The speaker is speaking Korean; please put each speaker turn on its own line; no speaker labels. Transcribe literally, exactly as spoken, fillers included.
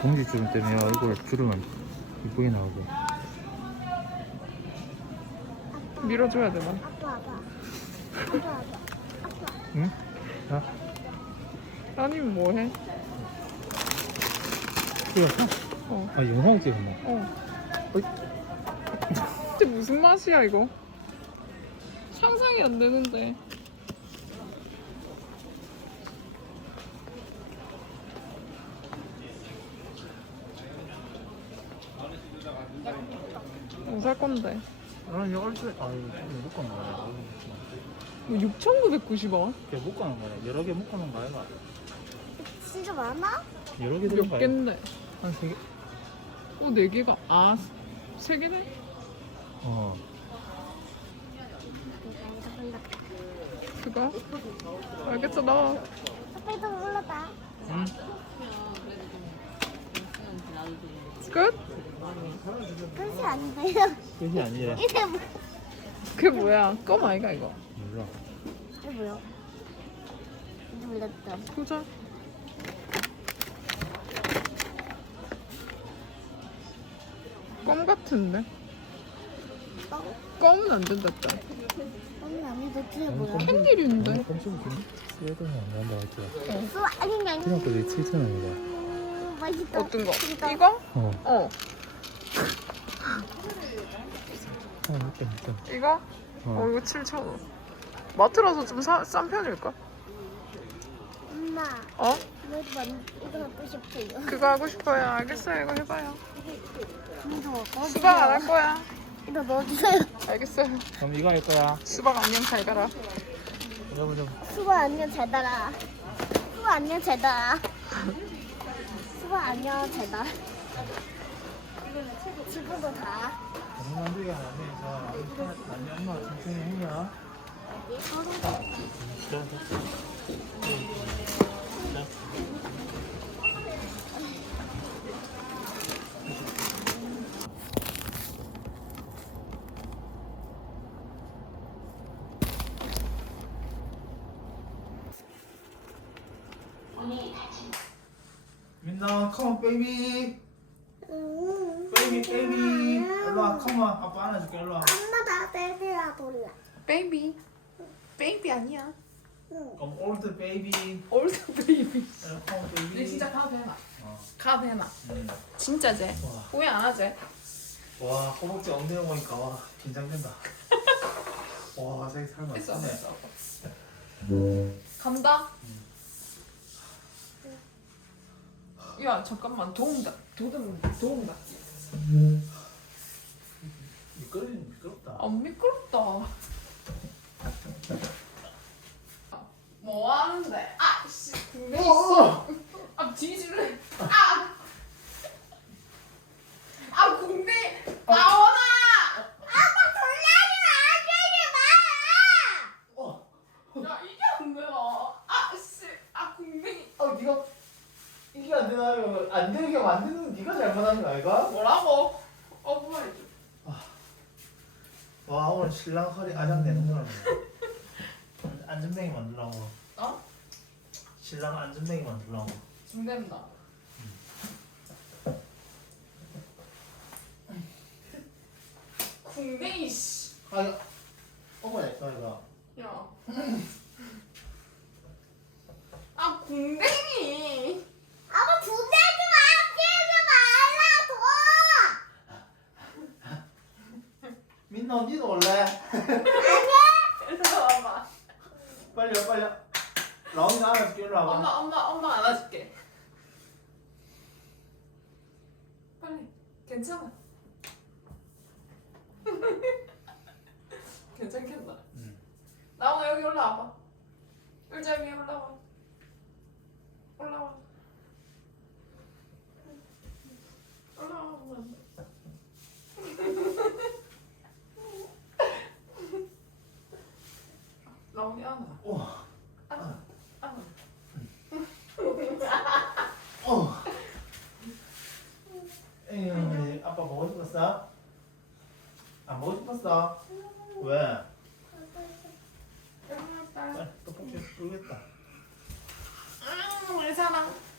봉지 주름 때문에 얼굴 주름은 이쁘게 나오고.
밀어줘야 되나?
아빠 아빠 아빠 아빠 아빠
응? 자,
아니면 뭐해?
찍었어?
어.
아, 영상 찍었네.
어.
어이.
이게 무슨 맛이야 이거? 상상이 안 되는데. 뭐 살 건데?
아, 이거 얼추, 아, 이거 못 가는 거야.
뭐 육천구백구십 원?
이게 못 가는 거야. 여러 개 못 가는 거야, 이거.
진짜 많아?
여러 개 들어가요.
몇 갠데?
한 세 개?
어, 네 개가. 아, 세 개네?
어.
그거? 알겠어, 넣어.
아빠 이거 올라봐.
응?
끝?
끝이 안 돼요.
끝이 아니라.
이게 뭐?
그게 뭐야? 껌 아이가 이거?
몰라.
이게 뭐야? 이게 몰랐다.
보자. 껌 같은데?
뻥?
껌은 안 된다 했다.
뻥이 아닌데 그게 뭐야?
캔디류인데?
껌좀 좀. 쓰여도 안 난다 했지.
수 아니면 아니.
그냥 그게 칠천 원이다.
음, 맛있다.
어떤 거?
이거.
이거?
어.
어.
아, 맞다, 맞다.
이거? 어,
어.
이거 칠천 원. 마트라서 좀 싼 편일까?
엄마,
어?
이거 만 이거 먹고 싶어요.
그거 하고 싶어요. 알겠어요. 이거 해봐요.
이거
수박 안 할 거야.
이거 넣어주세요.
알겠어요.
그럼 이거 할 거야.
수박 안녕 잘 가라.
여러분 좀.
수박 안녕 잘 달아. 수박 안녕 잘 달아. 수박 안녕 잘 달아. 지금도 다.
너무 만들게 안 해. 자, 아니, 엄마 천천히 해야. 자, 자. 자. 민나, come on, baby. baby, baby. 일로 와, come on. 아빠 안아줄게, 일로 와.
엄마 나 베이비라 몰라.
베이비. 베이비 아니야.
그럼 old baby.
올드 베이비.
일로 come on, baby.
내 진짜 가도 되나?
어.
가도 되나?
음.
진짜지?
와.
후회 안 하지?
와, 허벅지 엉덩이 보니까 와, 긴장된다. 와, 저기 살만
됐어.
쓰네.
됐어. 간다. 야 잠깐만 도움다. 도움 도움다.
미끄러지는 미끄럽다.
안 미끄럽다. 뭐 하는데? 아씨 군대 있어. 아 뒤질래. 아. 아 군대 나오나.
아빠 돌려지 마,
어,
야 이게 안 되나? 아씨 아 군대.
아, 네가 이게 안 되나요? 안 되게 만드는 네가 잘못한 거 아이가?
뭐라고? 어 뭐야 이거.
와, 오늘 신랑 허리 아작 내는 거라네. 안전뱅이 만들라고.
어?
신랑 안전뱅이 만들라고.
준비된다. 궁뎅이 씨.
아, 이거 어머야, 이거 이거.
야. 아 궁뎅이.
아빠 두대지 마, 뛰지 말라고.
민나 언니도 올래?
일로 와봐.
빨리 와, 빨리 와. 라온이가 안아줄게, 일로 와봐.
엄마 엄마 엄마 안아줄게. 빨리. 괜찮아. 괜찮겠나?
응.
나오나 여기 올라와봐. 의자 위에 올라와. 올라와. 올라와 엄마. 나오니 안아.
우와.
안아. 안아.
어. 에이, 아빠 보고 싶었어? 안 보고 싶었어? 왜?
일어났다.
빨리 떡볶이 불겠다.
음, 우리 사랑.